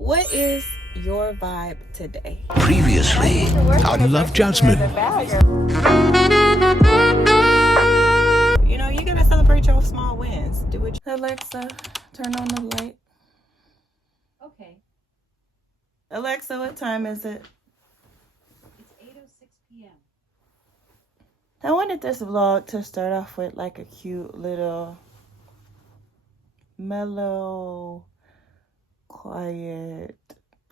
What is your vibe today? Previously, I love Jasmyn. You know, you gotta celebrate your small wins. Do it. Alexa, turn on the light. Okay. Alexa, what time is it? It's 8:06 p.m. I wanted this vlog to start off with like a cute little mellow, quiet,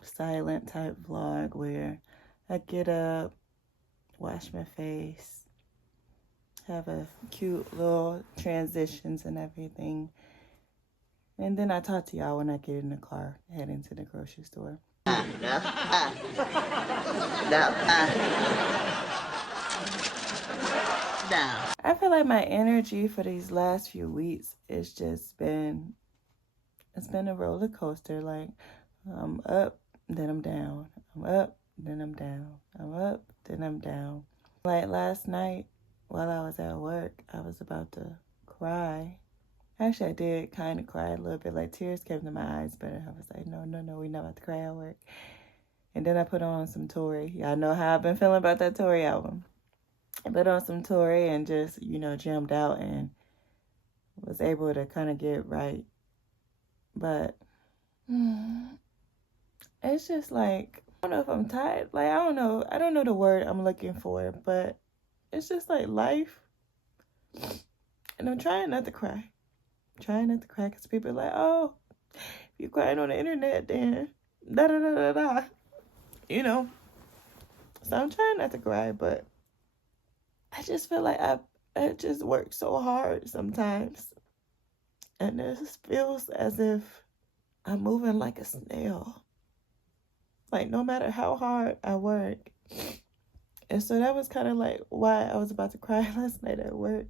silent type vlog where I get up, wash my face, have a cute little transitions and everything. And then I talk to y'all when I get in the car, heading to the grocery store. I feel like my energy for these last few weeks it's been a roller coaster. Like I'm up, then I'm down. I'm up, then I'm down. I'm up, then I'm down. Like last night while I was at work, I was about to cry. Actually, I did kind of cry a little bit. Like tears came to my eyes, but I was like, no, we're not about to cry at work. And then I put on some Tory. Y'all know how I've been feeling about that Tory album. I put on some Tory and just, jammed out and was able to kind of get right. But it's just like, I don't know if I'm tired. Like, I don't know the word I'm looking for, but it's just like life. And I'm trying not to cry. Because people are like, oh, if you're crying on the internet, then da-da-da-da-da. So I'm trying not to cry, but I just feel like I just work so hard sometimes. And it just feels as if I'm moving like a snail. Like no matter how hard I work. And so that was kind of like why I was about to cry last night at work.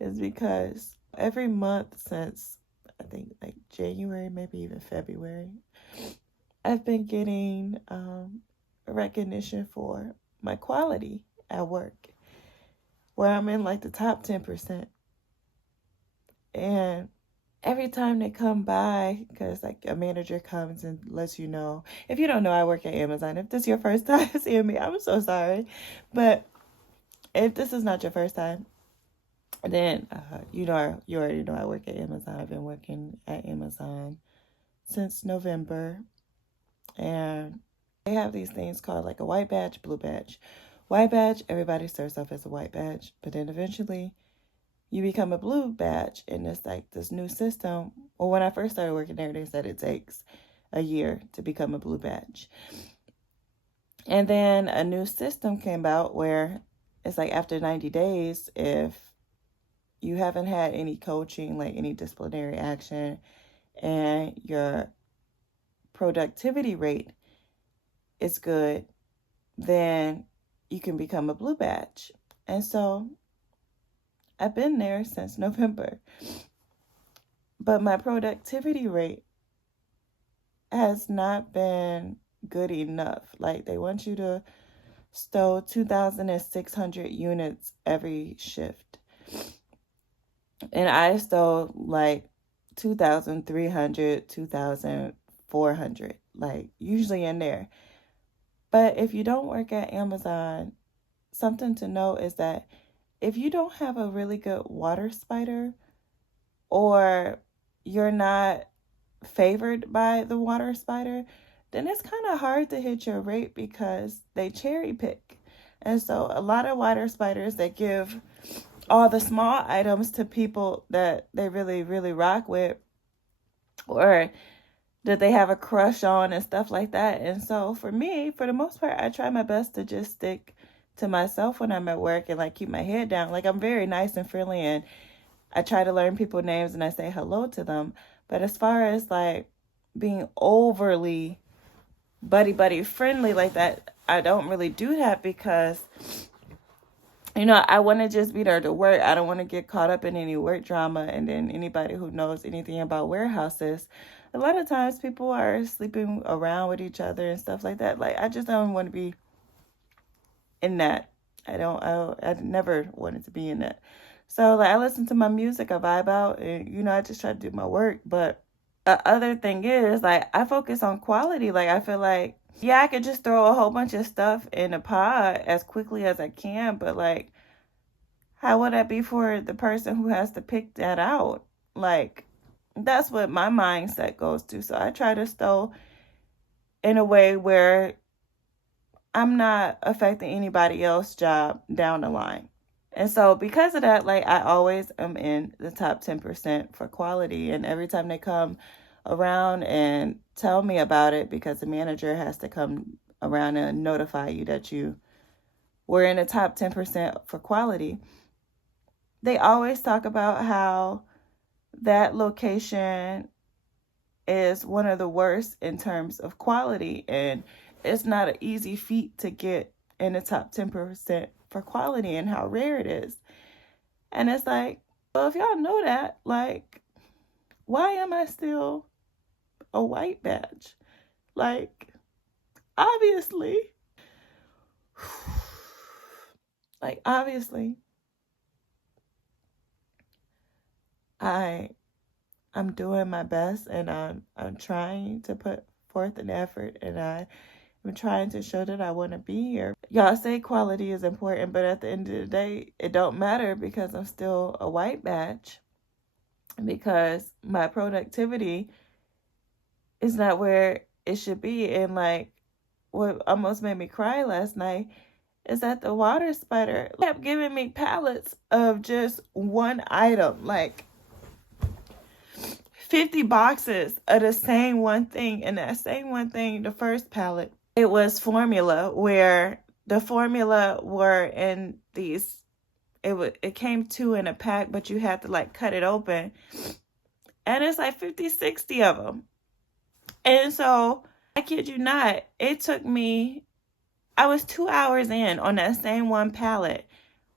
Is because every month since I think like January, maybe even February, I've been getting recognition for my quality at work, where I'm in like the top 10%. And every time they come by, because like a manager comes and lets you know, if you don't know, I work at Amazon. If this is your first time seeing me, I'm so sorry. But if this is not your first time, then you already know I work at Amazon. I've been working at Amazon since November. And they have these things called like a white badge, blue badge. White badge, everybody starts off as a white badge, but then eventually you become a blue badge, and it's like this new system. Well, when I first started working there, they said it takes a year to become a blue badge. And then a new system came out where it's like after 90 days, if you haven't had any coaching, like any disciplinary action, and your productivity rate is good, then you can become a blue badge. And so I've been there since November, but my productivity rate has not been good enough. Like they want you to stow 2,600 units every shift. And I stole like 2,300, 2,400, like usually in there. But if you don't work at Amazon, something to know is that if you don't have a really good water spider, or you're not favored by the water spider, then it's kind of hard to hit your rate because they cherry pick. And so a lot of water spiders, they give all the small items to people that they really, really rock with, or that they have a crush on and stuff like that. And so for me, for the most part, I try my best to just stick to myself when I'm at work and like keep my head down. Like I'm very nice and friendly, and I try to learn people's names and I say hello to them. But as far as like being overly buddy friendly like that, I don't really do that because I want to just be there to work. I don't want to get caught up in any work drama. And then anybody who knows anything about warehouses, a lot of times people are sleeping around with each other and stuff like that. Like, I just don't want to be in that. I never wanted to be in that. So, like, I listen to my music, I vibe out, and, I just try to do my work. But the other thing is, like, I focus on quality. Like, I feel like, yeah, I could just throw a whole bunch of stuff in a pod as quickly as I can, but like, how would that be for the person who has to pick that out? Like, that's what my mindset goes to. So I try to stow in a way where I'm not affecting anybody else's job down the line. And so because of that, like, I always am in the top 10% for quality. And every time they come around and tell me about it, because the manager has to come around and notify you that you were in the top 10% for quality, they always talk about how that location is one of the worst in terms of quality, and it's not an easy feat to get in the top 10% for quality, and how rare it is. And it's like, well, if y'all know that, like, why am I still a white badge? Like, obviously, obviously, I'm doing my best, and I'm trying to put forth an effort, and I'm trying to show that I want to be here. Y'all say quality is important, but at the end of the day, it don't matter, because I'm still a white badge, because my productivity is not where it should be. And like, what almost made me cry last night is that the water spider kept giving me pallets of just one item, like 50 boxes of the same one thing. And that same one thing, the first pallet, it was formula, where the formula were in these, it came two in a pack, but you had to like cut it open. And it's like 50, 60 of them. And so, I kid you not, it took me, I was 2 hours in on that same one pallet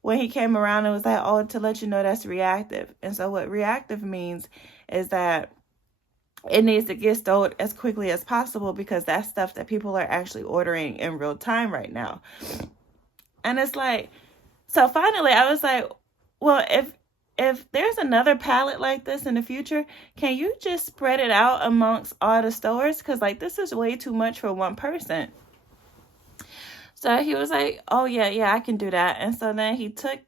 when he came around and was like, oh, to let you know that's reactive. And so what reactive means is that it needs to get stored as quickly as possible, because that's stuff that people are actually ordering in real time right now. And it's like, so finally I was like, well, if there's another pallet like this in the future, can you just spread it out amongst all the stores? Because like, this is way too much for one person. So he was like, oh yeah, I can do that. And so then he took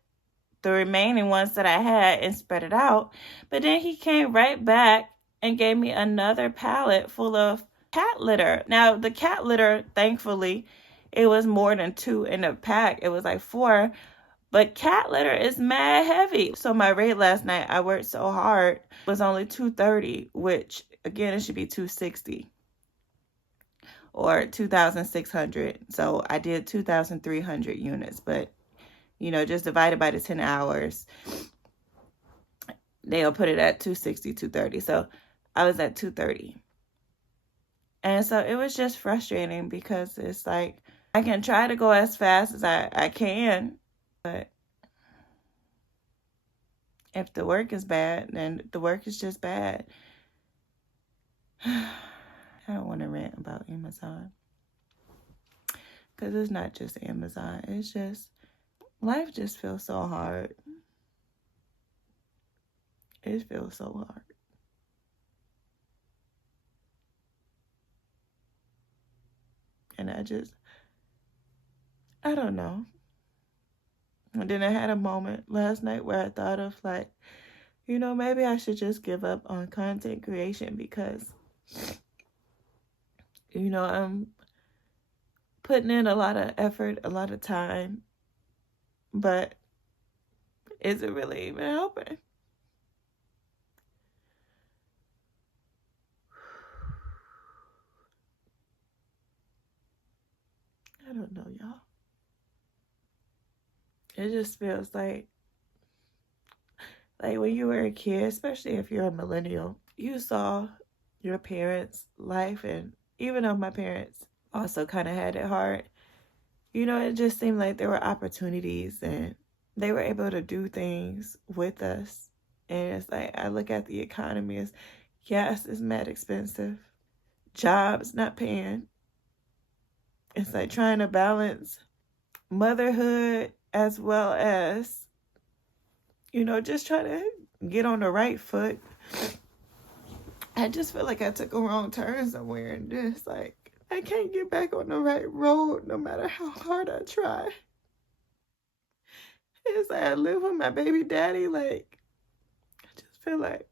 the remaining ones that I had and spread it out. But then he came right back and gave me another pallet full of cat litter. Now, the cat litter, thankfully, it was more than 2 in a pack. It was like 4. But cat litter is mad heavy. So my rate last night, I worked so hard, was only $230, which again, it should be $260 or 2,600. So I did 2,300 units, but you know, just divided by the 10 hours, they'll put it at 260, 230. So I was at 230. And so it was just frustrating, because it's like, I can try to go as fast as I can, but if the work is bad, then the work is just bad. I don't want to rant about Amazon, because it's not just Amazon. It's just, life just feels so hard. It feels so hard. And I don't know. And then I had a moment last night where I thought of like, you know, maybe I should just give up on content creation, because, you know, I'm putting in a lot of effort, a lot of time, but is it really even helping? I don't know, y'all. It just feels like when you were a kid, especially if you're a millennial, you saw your parents' life, and even though my parents also kind of had it hard, you know, it just seemed like there were opportunities, and they were able to do things with us. And it's like, I look at the economy as, yes, it's mad expensive. Jobs not paying. It's like trying to balance motherhood as well as, you know, just try to get on the right foot I just feel like I took a wrong turn somewhere and just like I can't get back on the right road no matter how hard I try. It's like I live with my baby daddy, like I just feel like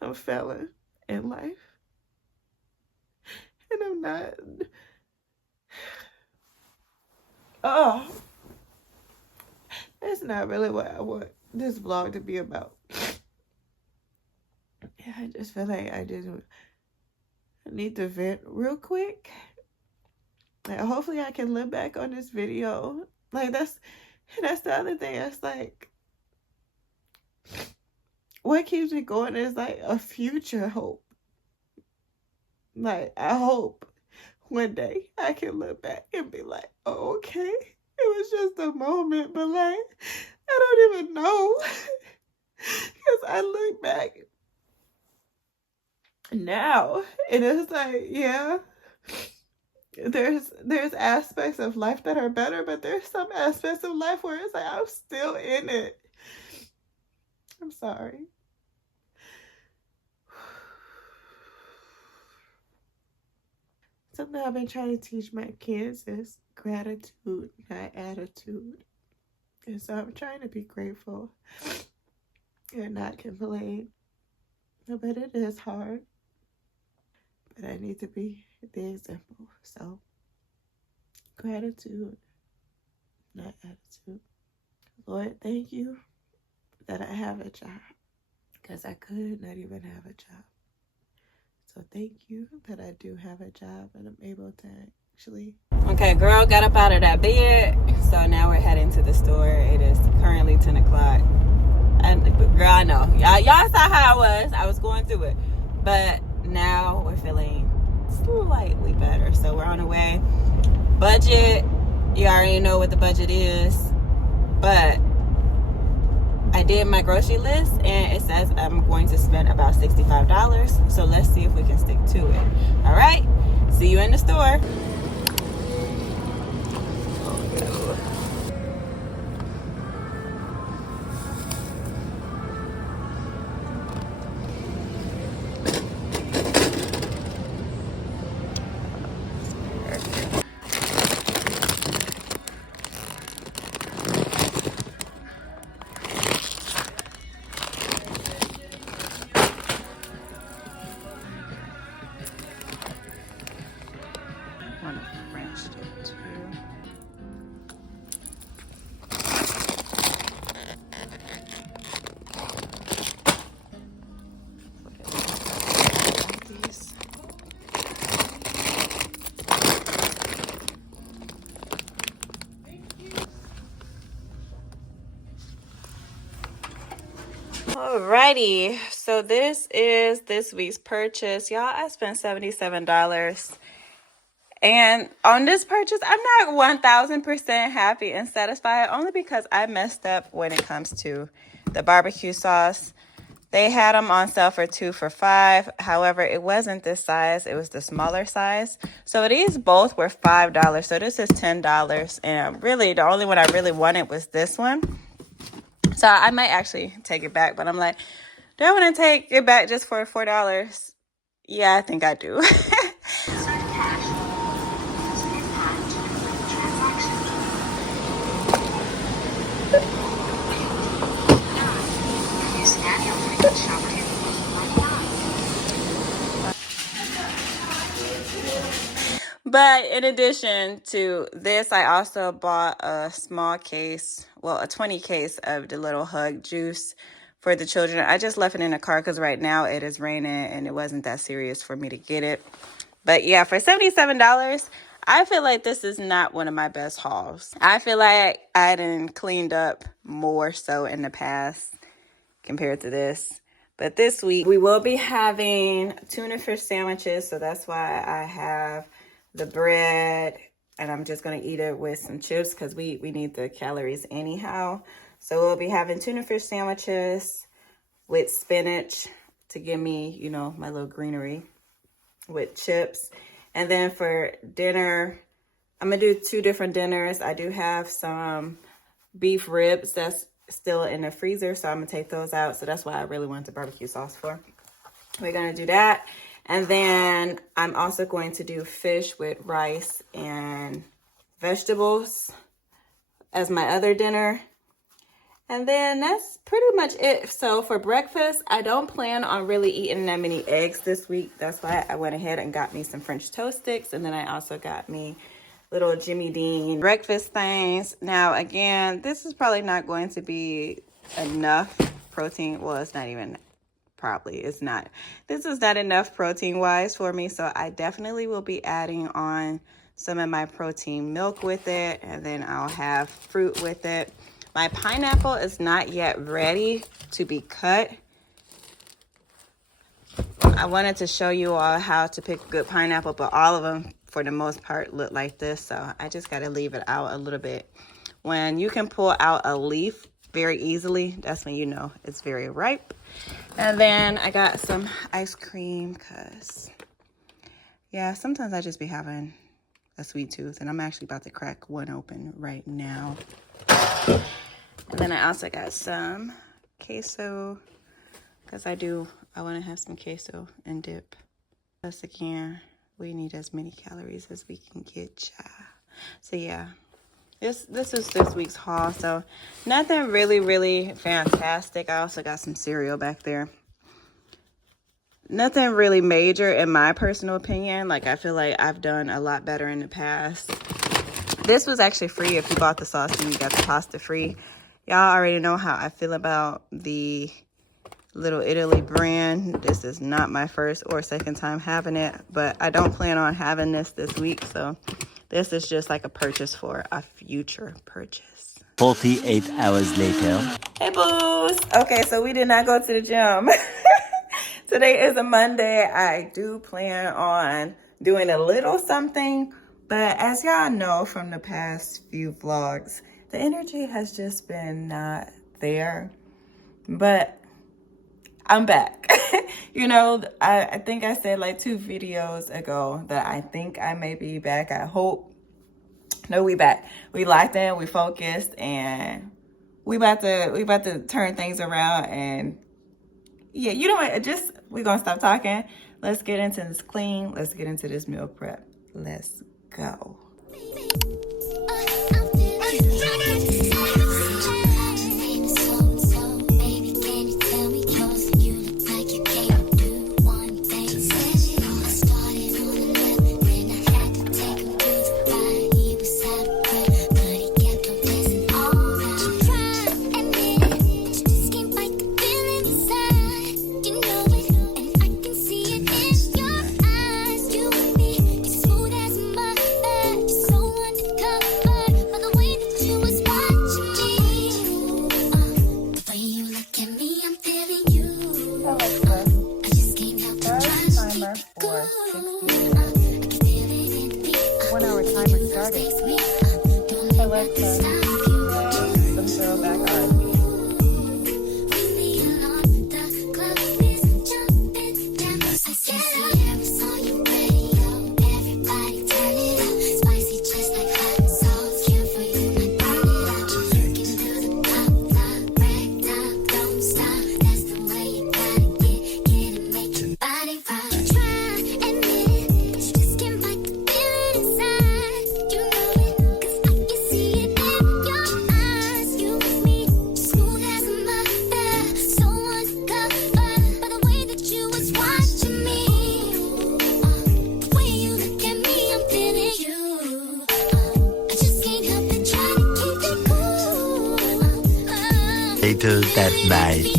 I'm failing in life. And I'm not. Oh, that's not really what I want this vlog to be about. Yeah, I just feel like I need to vent real quick. Like, hopefully I can look back on this video. Like that's the other thing. It's like what keeps me going is like a future hope. Like I hope one day I can look back and be like, oh, okay, it was just a moment, but like I don't even know. Because I look back now and it's like, yeah, there's aspects of life that are better, but there's some aspects of life where it's like I'm still in it. I'm sorry. Something I've been trying to teach my kids is gratitude, not attitude. And so I'm trying to be grateful and not complain. But it is hard. But I need to be the example. So gratitude, not attitude. Lord, thank you that I have a job. Because I could not even have a job. So thank you that I do have a job and I'm able to actually. Okay, girl got up out of that bed. So now we're heading to the store. It is currently 10 o'clock. And girl, I know. Y'all saw how I was going through it. But now we're feeling slightly better. So we're on the way. Budget. You already know what the budget is. But I did my grocery list and it says I'm going to spend about $65. So let's see if we can stick to it. All right. See you in the store. Alrighty, so this is this week's purchase. Y'all, I spent $77. And on this purchase, I'm not 1000% happy and satisfied, only because I messed up when it comes to the barbecue sauce. They had them on sale for 2 for $5. However, it wasn't this size. It was the smaller size. So these both were $5. So this is $10. And really, the only one I really wanted was this one. So I might actually take it back. But I'm like, do I want to take it back just for $4? Yeah, I think I do. But in addition to this, I also bought a small case, well, a 20 case of the little Hug juice for the children. I just left it in the car because right now it is raining and it wasn't that serious for me to get it. But yeah, for $77, I feel like this is not one of my best hauls. I feel like I done cleaned up more so in the past compared to this. But this week, we will be having tuna fish sandwiches. So that's why I have the bread. And I'm just going to eat it with some chips because we need the calories anyhow. So we'll be having tuna fish sandwiches with spinach to give me, you know, my little greenery with chips. And then for dinner, I'm going to do 2 different dinners. I do have some beef ribs that's still in the freezer, so I'm gonna take those out. So that's why I really want the barbecue sauce for. We're gonna do that. And then I'm also going to do fish with rice and vegetables as my other dinner. And then that's pretty much it. So for breakfast, I don't plan on really eating that many eggs this week. That's why I went ahead and got me some French toast sticks. And then I also got me little Jimmy Dean breakfast things. Now, again, this is probably not going to be enough protein. Well, it's not even probably. It's not. This is not enough protein-wise for me. So I definitely will be adding on some of my protein milk with it. And then I'll have fruit with it. My pineapple is not yet ready to be cut. I wanted to show you all how to pick a good pineapple, but all of them, for the most part, look like this. So I just got to leave it out a little bit. When you can pull out a leaf very easily, that's when you know it's very ripe. And then I got some ice cream because, yeah, sometimes I just be having a sweet tooth. And I'm actually about to crack one open right now. And then I also got some queso because I want to have some queso and dip. Plus, again, we need as many calories as we can get, child. So, yeah, this is this week's haul. So, nothing really, really fantastic. I also got some cereal back there. Nothing really major in my personal opinion. Like, I feel like I've done a lot better in the past. This was actually free if you bought the sauce and you got the pasta free. Y'all already know how I feel about the Little Italy brand. This is not my first or second time having it, but I don't plan on having this week. So this is just like a purchase for a future purchase. 48 hours later. Hey, boos. Okay, so we did not go to the gym. Today is a Monday. I do plan on doing a little something, but as y'all know from the past few vlogs, the energy has just been not there, but I'm back. You know, I think I said like 2 videos ago that I think I may be back. I hope. No, we back. We locked in, we focused, and we about to turn things around. And yeah, you know what? We're gonna stop talking. Let's get into this clean. Let's get into this meal prep. Let's go. Later that night.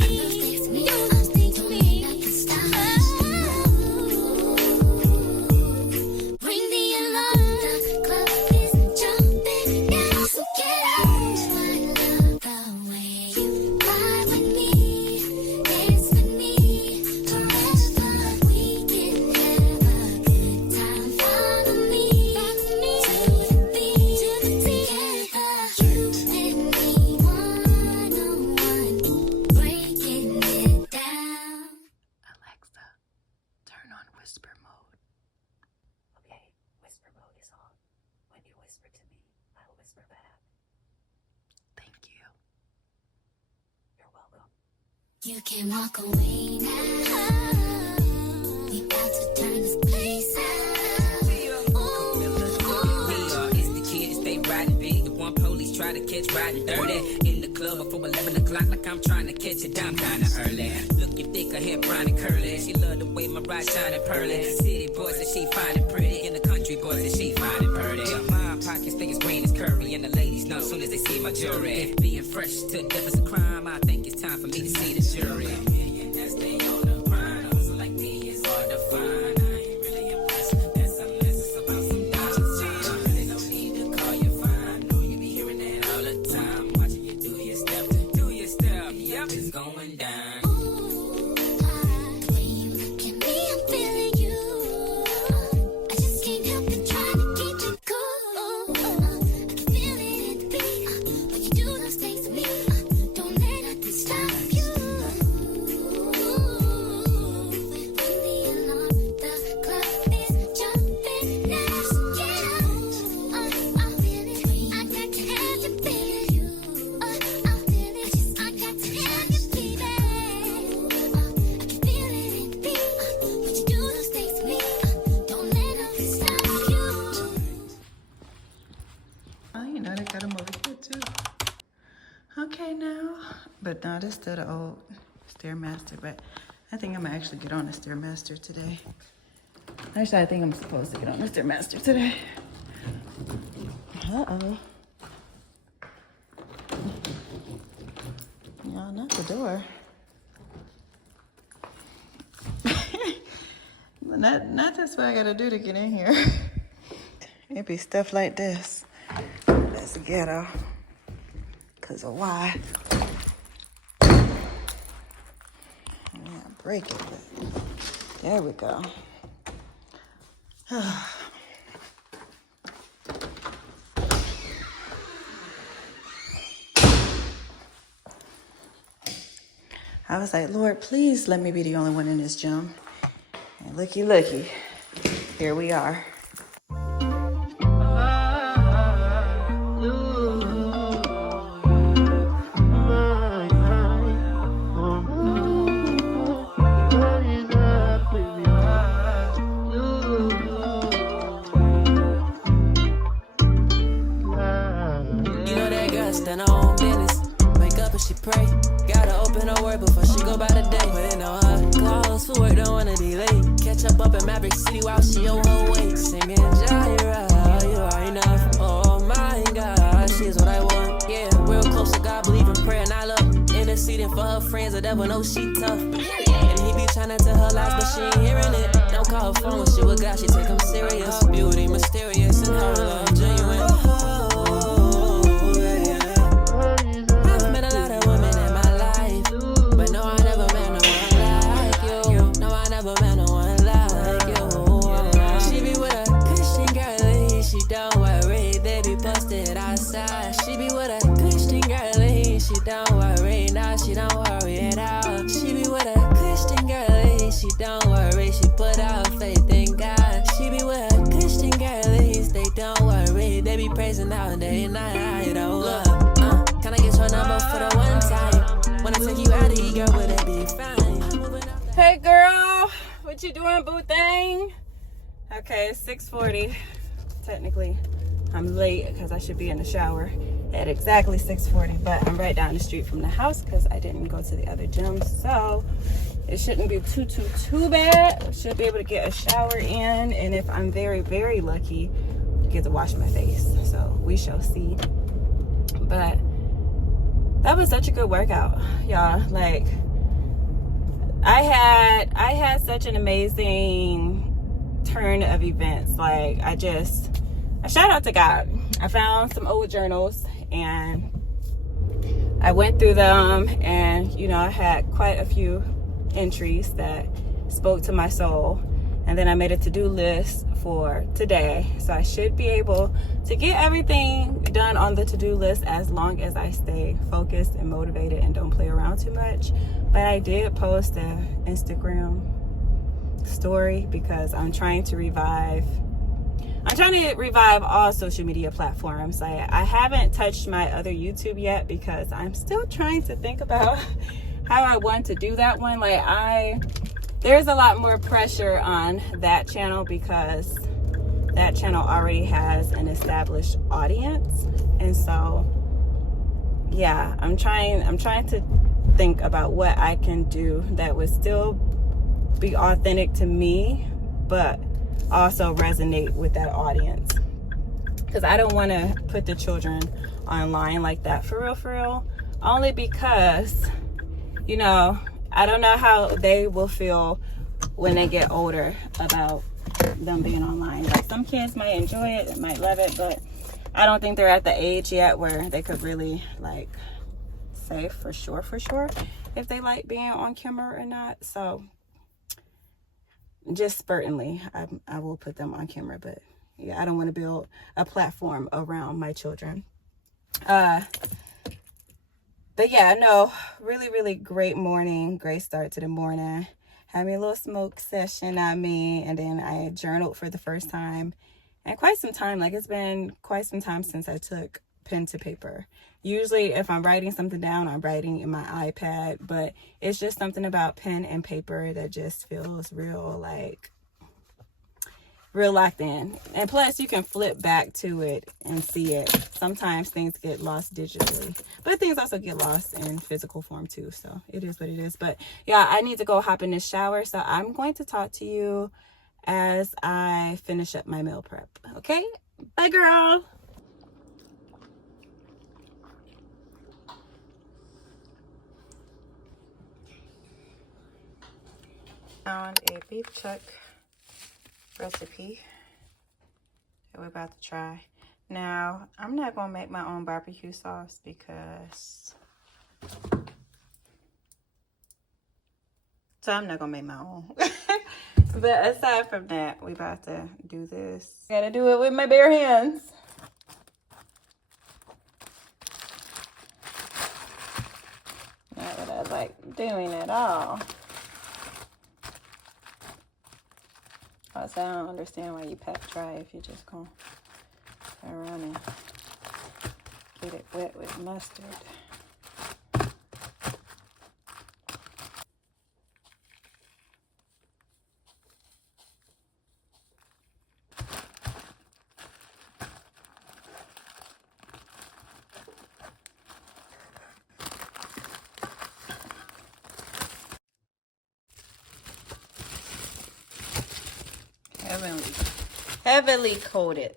You can walk away now. Try to catch riding dirty in the club before 11 o'clock, like I'm trying to catch it down kinda early. Looking thick, her hair brown and curly. She love the way my ride shining pearly. City boys that she find it pretty, and the country boys that she find it pretty. Yeah, my pockets think it's green as curly, and the ladies know as soon as they see my jewelry. If being fresh to death is a crime, I think it's time for me to see the jury. Millionaires, they on the grind. Hustle like me is hard to find. I ain't really impressed. That's unless it's about some dollars. Really no need to call you fine. Know you be hearing that all the time. Watching you do your step. Yep, it's going down. Okay now, but no, this is still the old Stairmaster, but I think I'm gonna actually get on the Stairmaster today. Actually, I think I'm supposed to get on the Stairmaster today. Uh-oh. Y'all, not the door. Not that's what I gotta do to get in here. It be stuff like this. That's the ghetto. Cause of why? Yeah, break it, but there we go. I was like, Lord, please let me be the only one in this gym. And looky, here we are. She pray, gotta open her word before she go by the day. Putting on her clothes for work, don't wanna be late. Catch up in Maverick City while she on her way. Singing Jaira, you are enough. Oh my God, she's what I want. Yeah, real close to God, believe in prayer and I love. Interceding for her friends, the devil knows she tough. And he be trying to tell her lies, but she ain't hearing it. Don't call her phone, she with God, she take him serious. Beauty mysterious and her love genuine. She be with a Christian girlie, she don't worry, no, she don't worry at all. She be with a Christian girlie, she don't worry, she put out faith in God. She be with a Christian girlies, they don't worry, they be praising all day and night. Oh look, can I get your number for the one time? Wanna take you out to eat, girl, would it be fine? Hey girl, what you doing, boo thing? Okay, it's 6:40, technically. I'm late because I should be in the shower at exactly 6:40, but I'm right down the street from the house because I didn't go to the other gym, so it shouldn't be too bad. I should be able to get a shower in, and if I'm very, very lucky, get to wash my face. So we shall see. But that was such a good workout, y'all. Like I had such an amazing turn of events. Like I shout out to God. I found some old journals and I went through them, and you know, I had quite a few entries that spoke to my soul, and then I made a to-do list for today, so I should be able to get everything done on the to-do list as long as I stay focused and motivated and don't play around too much. But I did post an Instagram story because I'm trying to revive all social media platforms. I haven't touched my other YouTube yet because I'm still trying to think about how I want to do that one. Like there's a lot more pressure on that channel because that channel already has an established audience. And so yeah, I'm trying to think about what I can do that would still be authentic to me, but also resonate with that audience. Because I don't want to put the children online like that, for real. Only because, you know, I don't know how they will feel when they get older about them being online. Like, some kids might enjoy it, might love it, but I don't think they're at the age yet where they could really, like, say for sure if they like being on camera or not. So just spurtingly, I will put them on camera, but yeah, I don't want to build a platform around my children. But yeah, no, really great morning, great start to the morning. Had me a little smoke session, and then I journaled for the first time in quite some time. Like, it's been quite some time since I took pen to paper. Usually if I'm writing something down, I'm writing in my iPad, but it's just something about pen and paper that just feels real locked in. And plus, you can flip back to it and see it. Sometimes things get lost digitally, but things also get lost in physical form too. So it is what it is. But yeah, I need to go hop in the shower. So I'm going to talk to you as I finish up my meal prep. Okay? Bye, girl. Found a beef chuck recipe that we're about to try. Now, I'm not gonna make my own barbecue sauce because I'm not gonna make my own. But aside from that, we about to do this. Gotta do it with my bare hands. Not that I like doing it all. Also, I don't understand why you pack dry if you just gonna turn around and get it wet with mustard. Heavily coated.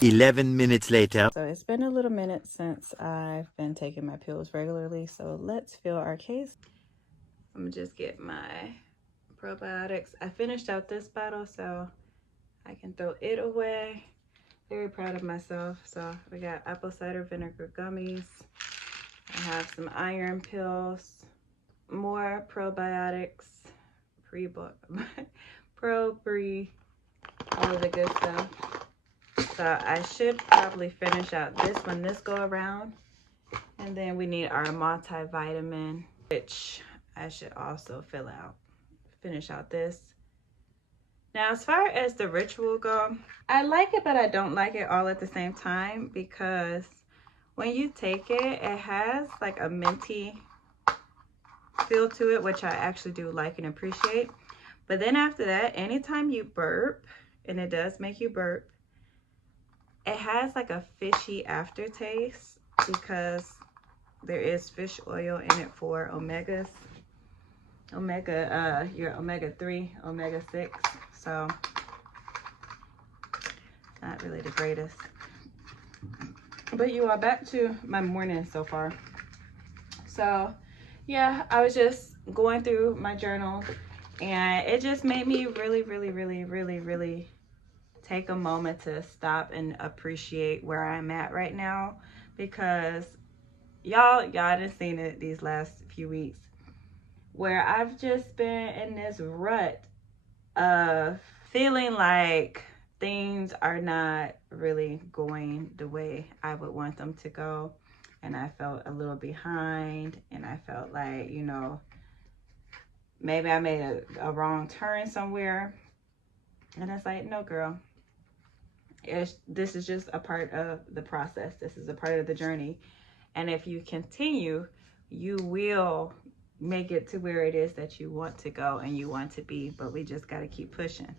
11 minutes later. So it's been a little minute since I've been taking my pills regularly. So let's fill our case. I'm gonna just get my probiotics. I finished out this bottle, so I can throw it away. Very proud of myself. So we got apple cider vinegar gummies. I have some iron pills, more probiotics, pro-bre, all of the good stuff. So I should probably finish out this go around. And then we need our multivitamin, which I should also finish out this. Now, as far as the ritual go, I like it, but I don't like it all at the same time, because when you take it, it has like a minty feel to it, which I actually do like and appreciate. But then after that, anytime you burp, and it does make you burp, it has like a fishy aftertaste, because there is fish oil in it for omegas. Your omega-3, omega-6. So not really the greatest. But you are back to my morning so far. So yeah, I was just going through my journal, and it just made me really take a moment to stop and appreciate where I'm at right now, because y'all done seen it these last few weeks where I've just been in this rut of feeling like things are not really going the way I would want them to go. And I felt a little behind, and I felt like, you know, maybe I made a wrong turn somewhere. And it's like, no, girl, this is just a part of the process. This is a part of the journey. And if you continue, you will make it to where it is that you want to go and you want to be, but we just got to keep pushing.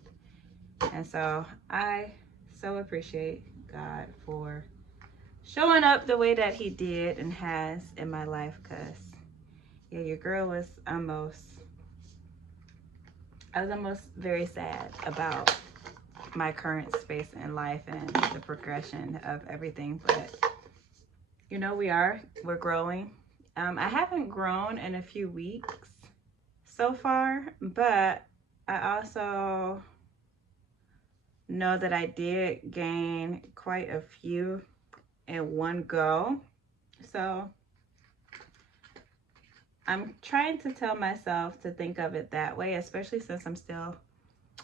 And so I so appreciate God for showing up the way that he did and has in my life, because yeah, your girl was almost very sad about my current space in life and the progression of everything. But you know, we're growing. I haven't grown in a few weeks so far, but I also know that I did gain quite a few in one go. So I'm trying to tell myself to think of it that way, especially since I'm still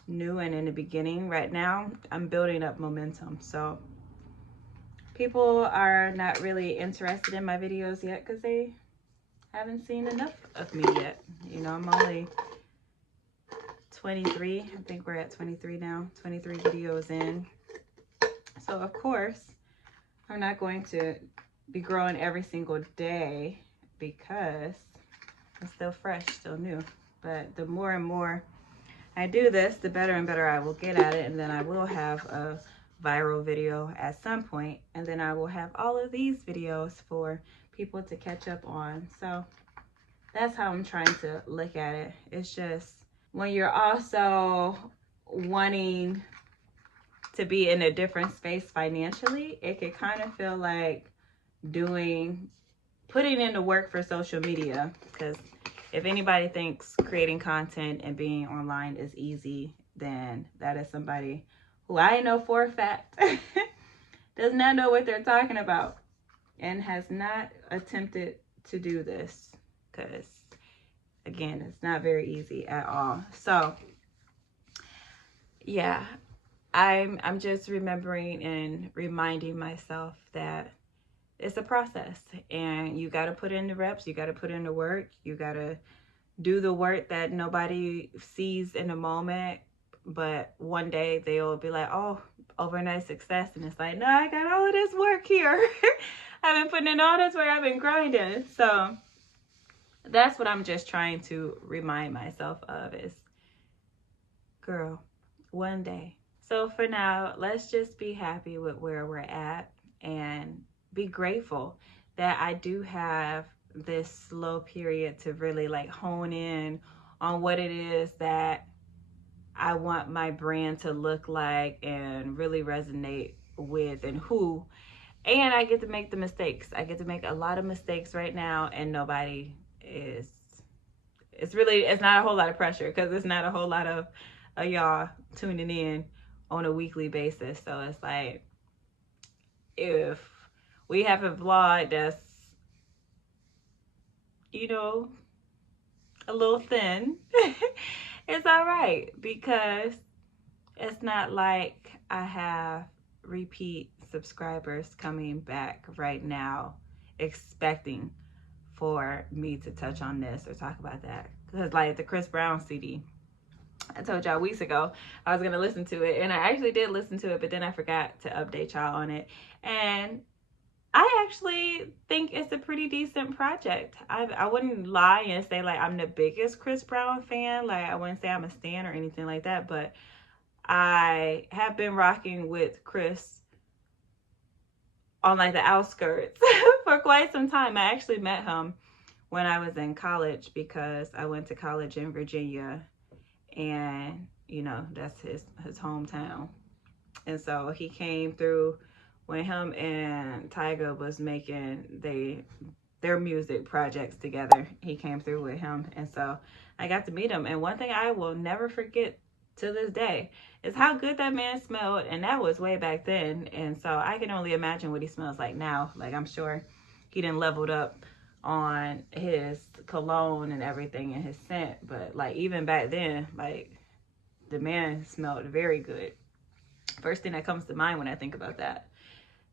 new and in the beginning. Right now, I'm building up momentum. So people are not really interested in my videos yet because they haven't seen enough of me yet. You know, I'm only 23. I think we're at 23 now, 23 videos in. So of course, I'm not going to be growing every single day because I'm still fresh, still new. But the more and more I do this, the better and better I will get at it. And then I will have a viral video at some point. And then I will have all of these videos for people to catch up on. So that's how I'm trying to look at it. It's just when you're also wanting to be in a different space financially, it could kind of feel like putting in the work for social media. Because if anybody thinks creating content and being online is easy, then that is somebody who I know for a fact does not know what they're talking about and has not attempted to do this, because again, it's not very easy at all. So yeah, I'm just remembering and reminding myself that it's a process, and you got to put in the reps, you got to put in the work, you got to do the work that nobody sees in a moment, but one day they'll be like, oh, overnight success. And it's like, no, I got all of this work here. I've been putting in all this work, I've been grinding. So that's what I'm just trying to remind myself of is, girl, one day. So for now, let's just be happy with where we're at and be grateful that I do have this slow period to really like hone in on what it is that I want my brand to look like and really resonate with, and who. And I get to make the mistakes. I get to make a lot of mistakes right now, and nobody is, it's not a whole lot of pressure because it's not a whole lot of y'all tuning in on a weekly basis. So it's like, if we have a vlog that's, you know, a little thin, it's all right, because it's not like I have repeat subscribers coming back right now expecting for me to touch on this or talk about that. Because like the Chris Brown CD, I told y'all weeks ago I was gonna listen to it, and I actually did listen to it, but then I forgot to update y'all on it. And I actually think it's a pretty decent project. I wouldn't lie and say like I'm the biggest Chris Brown fan. Like I wouldn't say I'm a stan or anything like that, but I have been rocking with Chris on like the outskirts for quite some time. I actually met him when I was in college, because I went to college in Virginia, and you know, that's his hometown. And so he came through when him and Tyga was making their music projects together. He came through with him, and so I got to meet him. And one thing I will never forget to this day is how good that man smelled, and that was way back then. And so I can only imagine what he smells like now. Like I'm sure he done leveled up on his cologne and everything and his scent, but like even back then, like the man smelled very good. First thing that comes to mind when I think about that.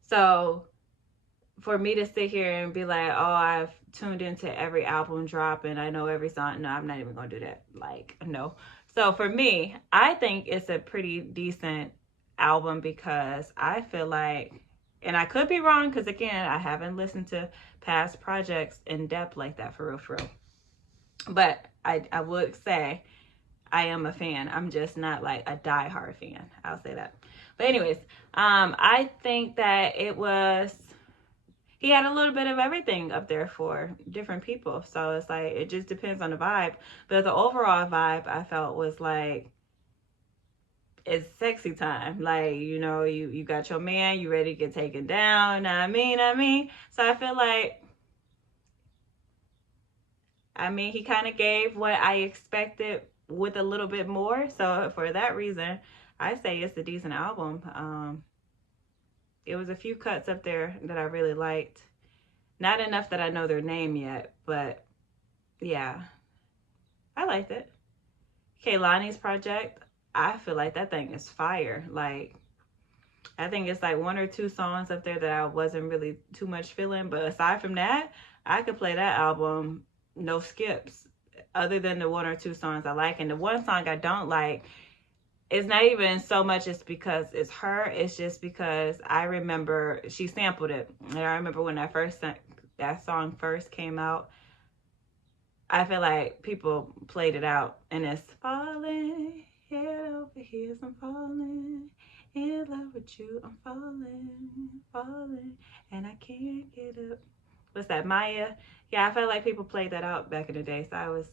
So for me to sit here and be like, oh, I've tuned into every album drop and I know every song, no, I'm not even gonna do that. Like, no. So for me, I think it's a pretty decent album, because I feel like, and I could be wrong, because again, I haven't listened to past projects in depth like that for real. But I would say I am a fan. I'm just not like a diehard fan. I'll say that. But anyways, I think that he had a little bit of everything up there for different people. So it's like, it just depends on the vibe. But the overall vibe I felt was like, it's sexy time. Like, you know, you got your man, you ready to get taken down. I mean. So I feel like, he kind of gave what I expected with a little bit more. So for that reason, I say it's a decent album. It was a few cuts up there that I really liked. Not enough that I know their name yet, but yeah, I liked it. Kehlani's project, I feel like that thing is fire. Like, I think it's like 1 or 2 songs up there that I wasn't really too much feeling, but aside from that, I could play that album no skips, other than the 1 or 2 songs I like. And the one song I don't like, it's not even so much it's because it's her, it's just because I remember she sampled it. And I remember when that song first came out, I feel like people played it out, and it's falling head over heels, I'm falling in love with you, I'm falling, and I can't get up. What's that, Maya? Yeah, I felt like people played that out back in the day, so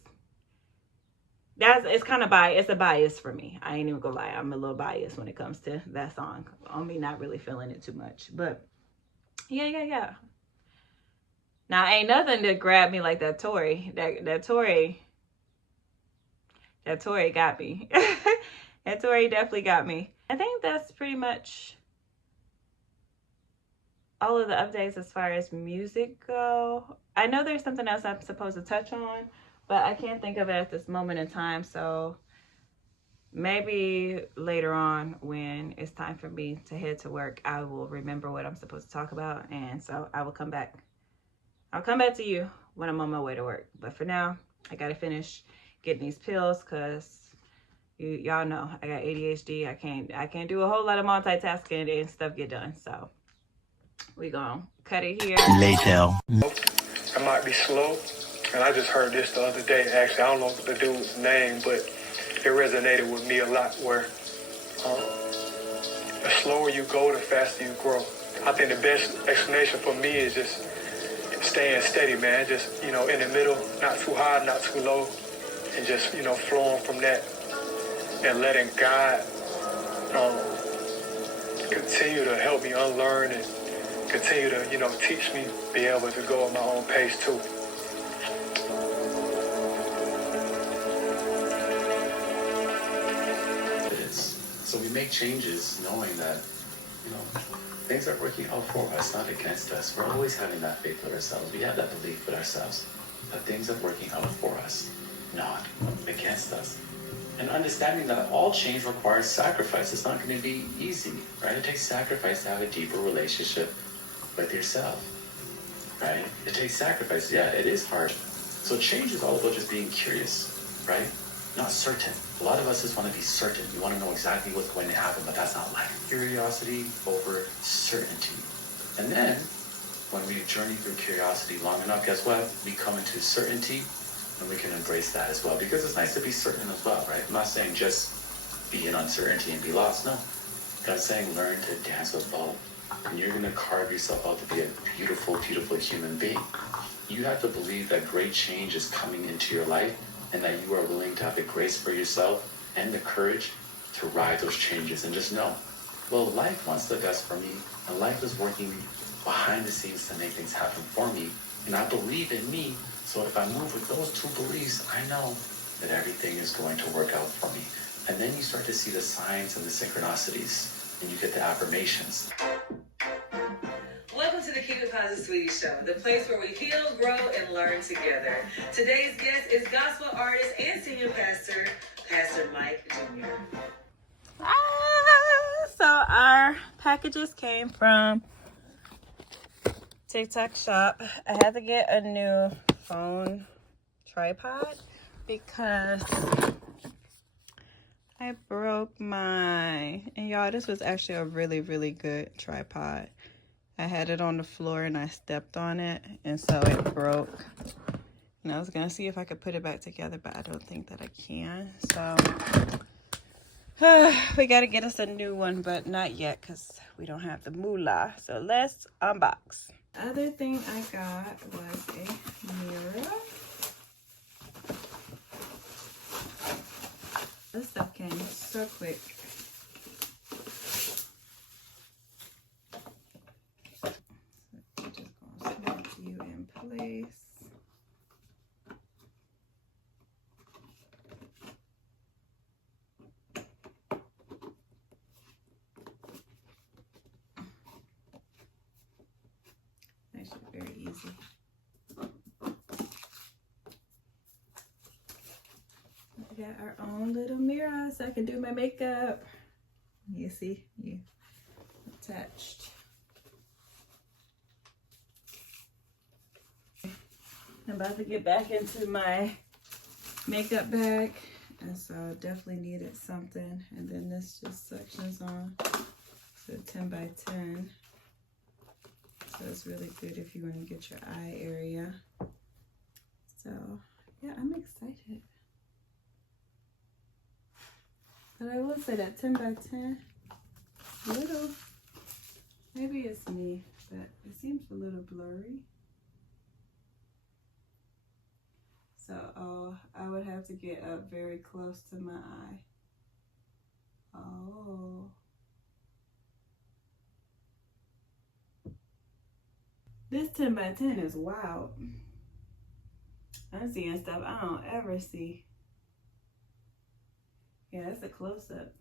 it's kind of biased. It's a bias for me. I ain't even gonna lie, I'm a little biased when it comes to that song. On me not really feeling it too much, but yeah. Now, ain't nothing to grab me like that Tory. That Tory got me. That Tory definitely got me. I think that's pretty much all of the updates as far as music go. I know there's something else I'm supposed to touch on, but I can't think of it at this moment in time. So maybe later on when it's time for me to head to work, I will remember what I'm supposed to talk about. And so I will come back. I'll come back to you when I'm on my way to work. But for now, I got to finish getting these pills because y'all know I got ADHD. I can't do a whole lot of multitasking and stuff get done. So we gonna cut it here. Later. I might be slow, and I just heard this the other day. Actually, I don't know the dude's name, but it resonated with me a lot. Where the slower you go, the faster you grow. I think the best explanation for me is just staying steady, man. Just, in the middle, not too high, not too low, and just, flowing from that and letting God continue to help me unlearn and continue to, teach me, be able to go at my own pace too. So we make changes knowing that, things are working out for us, not against us. We're always having that faith with ourselves. We have that belief with ourselves that things are working out for us, not against us. And understanding that all change requires sacrifice. It's not going to be easy, right? It takes sacrifice to have a deeper relationship with yourself, right? It takes sacrifice. Yeah, it is hard. So change is all about just being curious, right? Not certain. A lot of us just want to be certain. We want to know exactly what's going to happen, but that's not life. Curiosity over certainty. And then, when we journey through curiosity long enough, guess what? We come into certainty, and we can embrace that as well. Because it's nice to be certain as well, right? I'm not saying just be in uncertainty and be lost. No. God's saying learn to dance with both. And you're going to carve yourself out to be a beautiful, beautiful human being. You have to believe that great change is coming into your life, and that you are willing to have the grace for yourself and the courage to ride those changes. And just know, well, life wants the best for me, and life is working behind the scenes to make things happen for me. And I believe in me, so if I move with those 2 beliefs, I know that everything is going to work out for me. And then you start to see the signs and the synchronicities, and you get the affirmations. Welcome to the Keep It Positive Sweetie Show, the place where we heal, grow, and learn together. Today's guest is gospel artist and senior pastor, Pastor Mike Jr. So our packages came from TikTok Shop. I had to get a new phone tripod because I broke and y'all, this was actually a really, really good tripod. I had it on the floor and I stepped on it, and so it broke. And I was gonna see if I could put it back together, but I don't think that I can. So we gotta get us a new one, but not yet because we don't have the moolah. So let's unbox. Other thing I got was a mirror. This stuff came so quick. So I'm just gonna snap you in place. Actually, very easy. We got our own little mirror so I can do my makeup. You see, you attached. I'm about to get back into my makeup bag, and so I definitely needed something. And then this just sections on, so 10 by 10. So it's really good if you want to get your eye area. So yeah, I'm excited. But I will say that 10 by 10, a little, maybe it's me, but it seems a little blurry. So I would have to get up very close to my eye. Oh. This 10 by 10 is wild. I'm seeing stuff I don't ever see. Yeah, that's a close-up.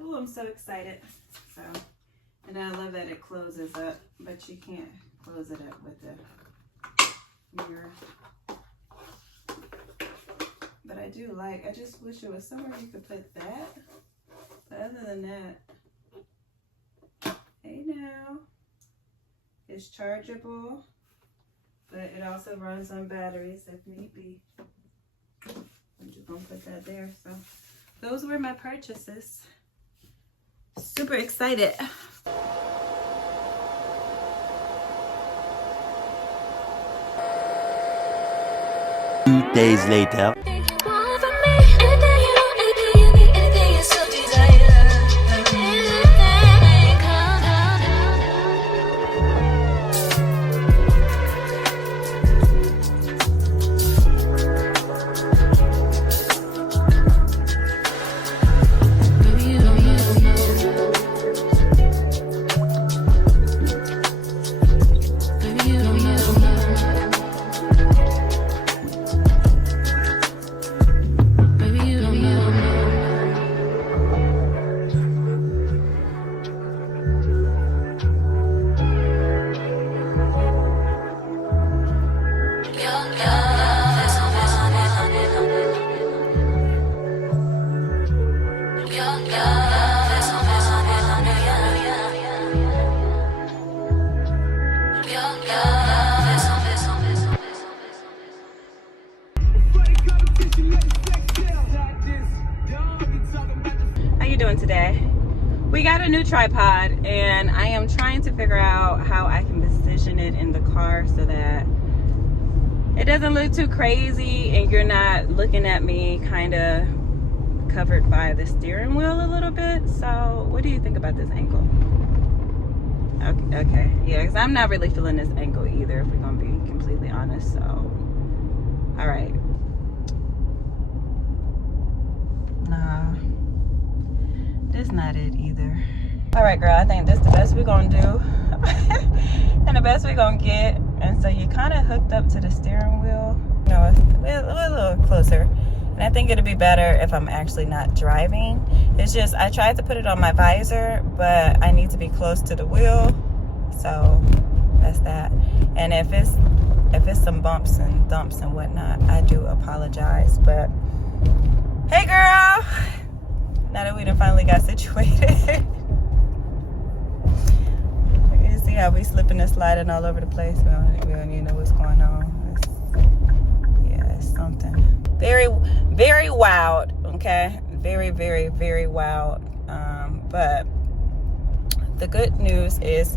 Oh, I'm so excited. So, and I love that it closes up, but you can't close it up with the mirror. But I do like, I just wish there was somewhere you could put that. But other than that, hey now, it's chargeable, but it also runs on batteries if need be. I'm just gonna put that there. So those were my purchases. Super excited. 2 days later. Today we got a new tripod, and I am trying to figure out how I can position it in the car so that it doesn't look too crazy and you're not looking at me kind of covered by the steering wheel a little bit. So what do you think about this angle? Okay, yeah, because I'm not really feeling this angle either, if we're gonna be completely honest. So all right, nah, this not it either. All right, girl, I think this is the best we're gonna do and the best we're gonna get. And so you kind of hooked up to the steering wheel, you know, we're a little closer. And I think it'd be better if I'm actually not driving. It's just, I tried to put it on my visor, but I need to be close to the wheel. So that's that. And if it's some bumps and thumps and whatnot, I do apologize. But hey, girl, now that we done finally got situated. You see how we slipping and sliding all over the place? We don't even know what's going on. It's something very, very wild. Okay, very, very, very wild. But the good news is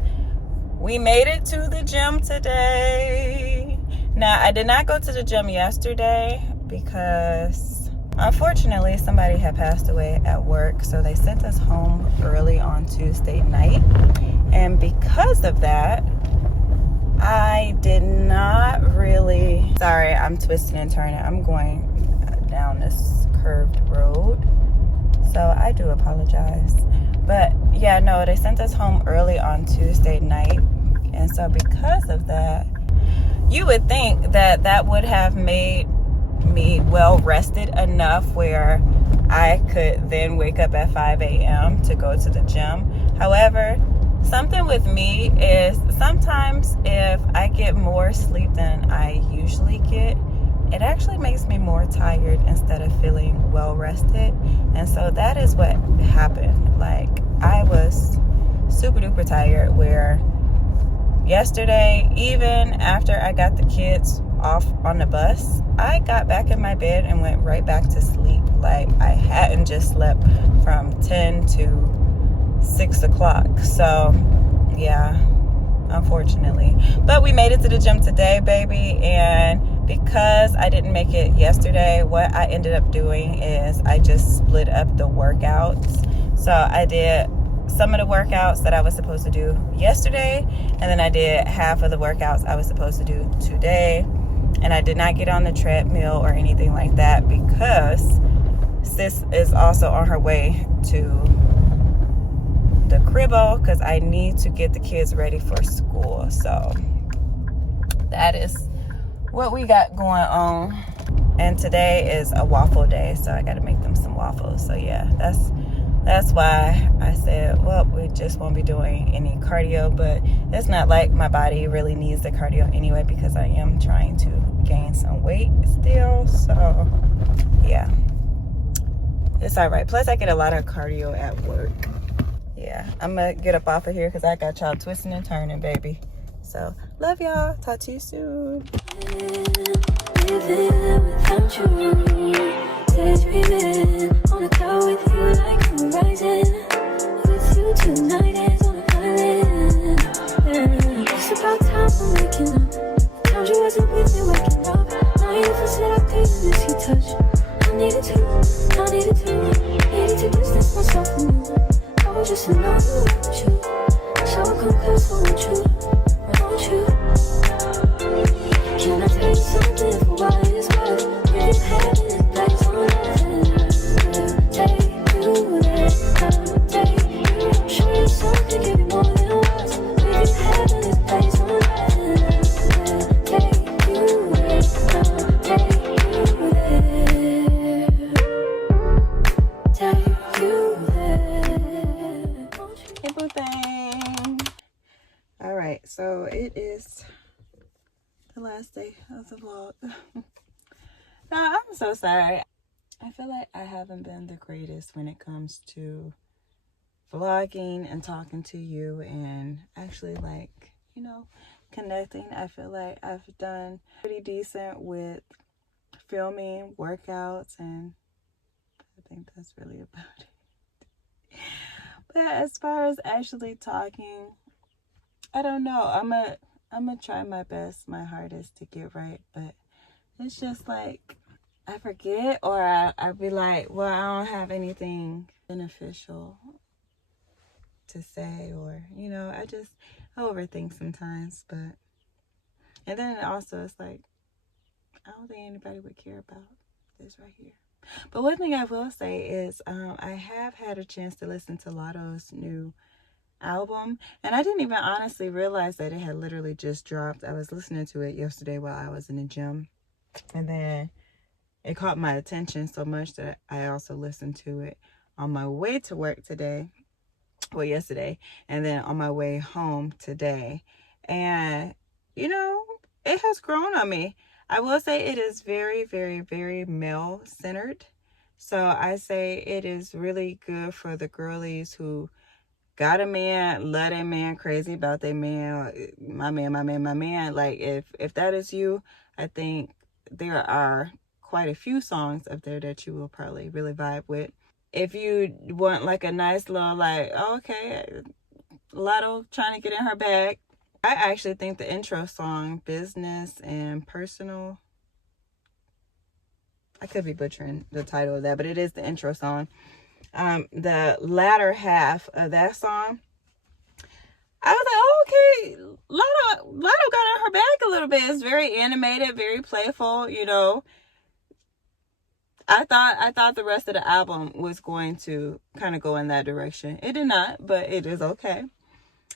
we made it to the gym today. Now, I did not go to the gym yesterday because unfortunately somebody had passed away at work, so they sent us home early on Tuesday night. And because of that, I did not really, sorry, I'm twisting and turning. I'm going down this curved road, so I do apologize. But yeah, no, they sent us home early on Tuesday night. And so because of that, you would think that that would have made me well rested enough where I could then wake up at 5 a.m. to go to the gym. However, something with me is sometimes if I get more sleep than I usually get, it actually makes me more tired instead of feeling well rested. And so that is what happened. Like, I was super duper tired, where yesterday, even after I got the kids off on the bus, I got back in my bed and went right back to sleep. Like, I hadn't just slept from 10 to 6 o'clock. So yeah, unfortunately. But we made it to the gym today, baby. And because I didn't make it yesterday, what I ended up doing is I just split up the workouts. So I did some of the workouts that I was supposed to do yesterday, and then I did half of the workouts I was supposed to do today. And I did not get on the treadmill or anything like that because sis is also on her way to the cribbo because I need to get the kids ready for school. So that is what we got going on. And today is a waffle day, so I got to make them some waffles. So yeah, that's why I said, well, we just won't be doing any cardio. But it's not like my body really needs the cardio anyway, because I am trying to gain some weight still. So yeah, it's all right. Plus I get a lot of cardio at work. Yeah, I'm gonna get up off of here because I got y'all twisting and turning, baby. So love y'all. Talk to you soon. On a cloud with you like the rising. With you tonight is on an island. It's about time for waking up. Times you wasn't with me waking up. Now you feel said I couldn't miss your touch. I needed to distance myself from you. I was just in love with you. So I come close, I want you. Can I tell you something for what it's worth? If you had it in place on earth, take you there, take you. Show you something, give you more than words. If you had it in place on earth, take you there, take you there, take you there. Hey, boo thing. All right, so it is the last day of the vlog. No, I'm so sorry. I feel like I haven't been the greatest when it comes to vlogging and talking to you and actually, like, you know, connecting. I feel like I've done pretty decent with filming workouts, and I think that's really about it. But as far as actually talking, I don't know. I'm gonna try my best, my hardest to get right, but it's just like I forget, or I'd be like, well, I don't have anything beneficial to say, or, you know, I overthink sometimes. But and then also it's like, I don't think anybody would care about this right here. But one thing I will say is I have had a chance to listen to Lotto's new album, and I didn't even honestly realize that it had literally just dropped. I was listening to it yesterday while I was in the gym, and then it caught my attention so much that I also listened to it on my way to work today, well, yesterday, and then on my way home today. And you know, it has grown on me. I will say it is very, very, very male centered. So I say it is really good for the girlies who got a man, love that man, crazy about that man, my man. Like, if that is you, I think there are quite a few songs up there that you will probably really vibe with. If you want like a nice little, like, okay, Lotto trying to get in her bag. I actually think the intro song, Business and Personal, I could be butchering the title of that, but it is the intro song. The latter half of that song, I was like, oh, okay, Lotto got in her bag a little bit. It's very animated, very playful, you know. I thought the rest of the album was going to kind of go in that direction. It did not, but it is okay.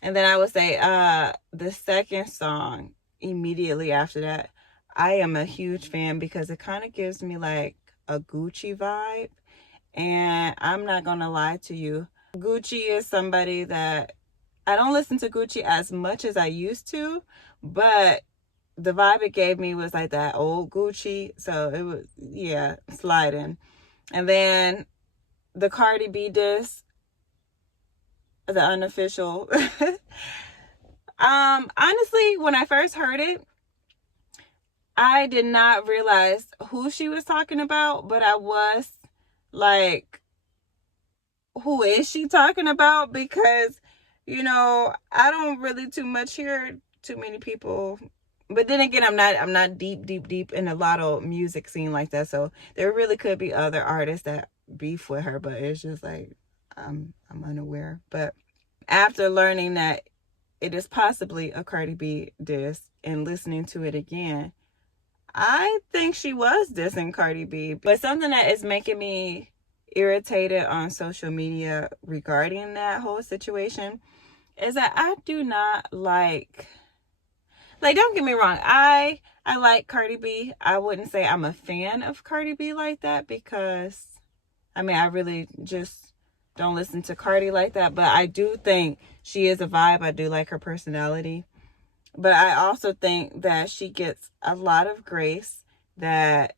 And then I would say the second song immediately after that, I am a huge fan because it kind of gives me like a Gucci vibe. And I'm not going to lie to you. Gucci is somebody that I don't listen to Gucci as much as I used to, but the vibe it gave me was like that old Gucci. So it was, yeah, sliding. And then the Cardi B diss, the unofficial. Honestly, when I first heard it, I did not realize who she was talking about, but I was like, who is she talking about? Because, you know, I don't really too much hear too many people. But then again, I'm not deep in a lot of music scene like that. So there really could be other artists that beef with her, but it's just like I'm unaware. But after learning that it is possibly a Cardi B diss and listening to it again, I think she was dissing Cardi B. But something that is making me irritated on social media regarding that whole situation is that I do not like, don't get me wrong, I like Cardi B. I wouldn't say I'm a fan of Cardi B like that because, I mean, I really just don't listen to Cardi like that, but I do think she is a vibe. I do like her personality. But I also think that she gets a lot of grace that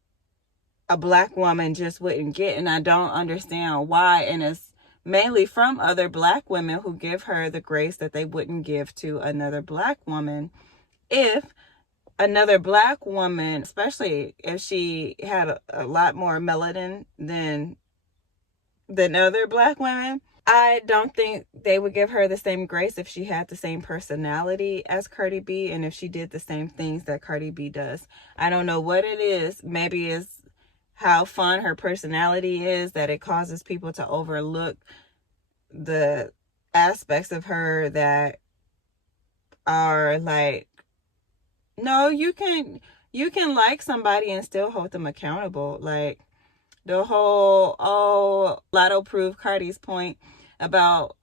a black woman just wouldn't get, and I don't understand why. And it's mainly from other black women who give her the grace that they wouldn't give to another black woman. If another black woman, especially if she had a lot more melanin than other black women, I don't think they would give her the same grace if she had the same personality as Cardi B and if she did the same things that Cardi B does. I don't know what it is. Maybe it's how fun her personality is that it causes people to overlook the aspects of her that are like, no, you can like somebody and still hold them accountable. Like the whole, Lotto proved Cardi's point about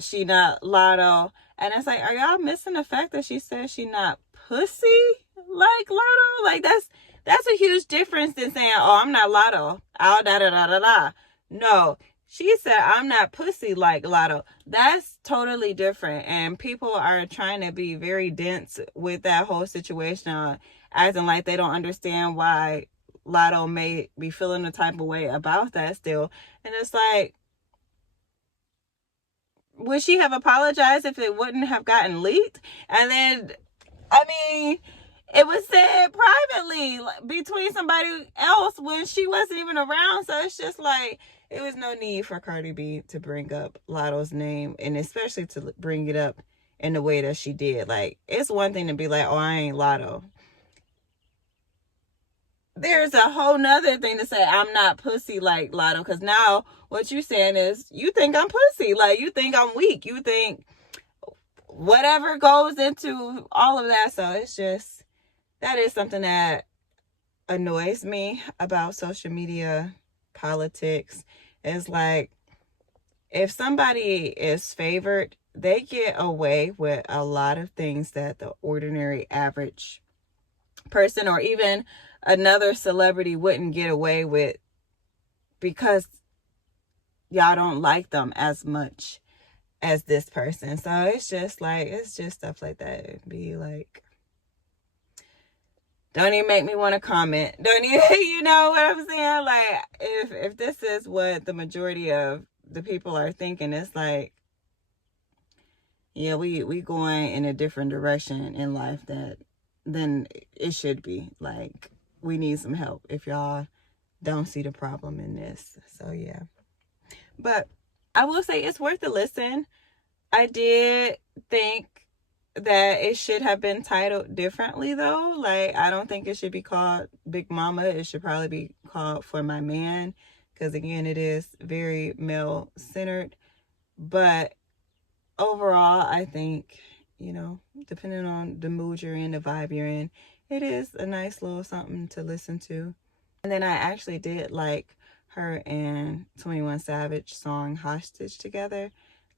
she not Lotto. And it's like, are y'all missing the fact that she said she not pussy like Lotto? Like that's a huge difference than saying, oh, I'm not Lotto. Oh, da da da da da. No, she said, I'm not pussy like Lotto. That's totally different. And people are trying to be very dense with that whole situation, acting like they don't understand why Lotto may be feeling the type of way about that still. And it's like, would she have apologized if it wouldn't have gotten leaked? And then, I mean, it was said privately between somebody else when she wasn't even around. So it's just like, it was no need for Cardi B to bring up Lotto's name, and especially to bring it up in the way that she did. Like, it's one thing to be like, oh, I ain't Lotto. There's a whole nother thing to say, I'm not pussy like Lotto, because now what you're saying is you think I'm pussy. Like, you think I'm weak. You think whatever goes into all of that. So it's just, that is something that annoys me about social media politics. Is like, if somebody is favored, they get away with a lot of things that the ordinary average person or even another celebrity wouldn't get away with because y'all don't like them as much as this person. So it's just like, it's just stuff like that. It'd be like, don't even make me want to comment. Don't even, you know what I'm saying? Like, if this is what the majority of the people are thinking, it's like, yeah, we going in a different direction in life than it should be. Like, we need some help if y'all don't see the problem in this. So yeah, but I will say it's worth a listen. I did think that it should have been titled differently though. Like, I don't think it should be called Big Mama. It should probably be called For My Man, because again, it is very male centered. But overall, I think, you know, depending on the mood you're in, the vibe you're in, it is a nice little something to listen to. And then I actually did like her and 21 Savage song Hostage together.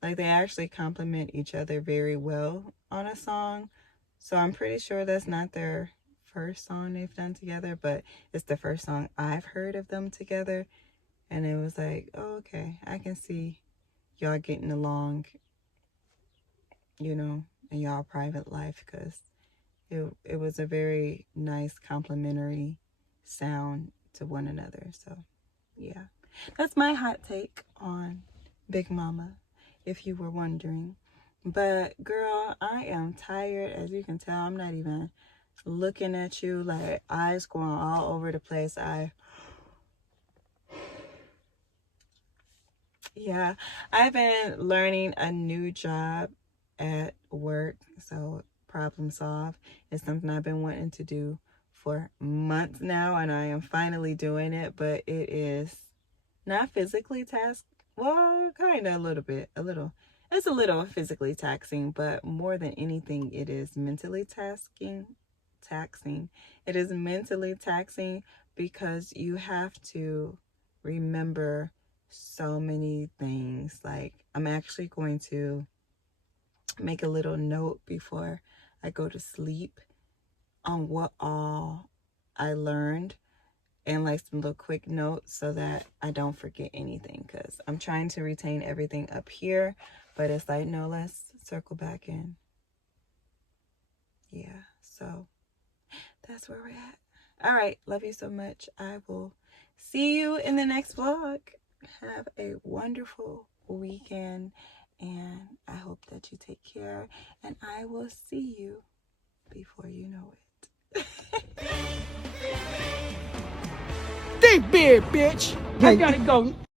Like, they actually complement each other very well on a song. So I'm pretty sure that's not their first song they've done together, but it's the first song I've heard of them together. And it was like, oh, okay, I can see y'all getting along, you know, in y'all private life, because it was a very nice complimentary sound to one another. So yeah, that's my hot take on Big Mama, if you were wondering. But girl, I am tired. As you can tell, I'm not even looking at you, like eyes going all over the place. Yeah, I've been learning a new job at work, so problem solve is something I've been wanting to do for months now, and I am finally doing it. But it is not physically well, kind of a little bit, it's a little physically taxing, but more than anything, it is mentally taxing. It is mentally taxing because you have to remember so many things. Like, I'm actually going to make a little note before I go to sleep on what all I learned, and like some little quick notes so that I don't forget anything, because I'm trying to retain everything up here, but it's like, no, let's circle back in. Yeah, so that's where we're at. All right, love you so much. I will see you in the next vlog. Have a wonderful weekend, and I hope that you take care, and I will see you before you know it. Think big, bitch. I gotta go.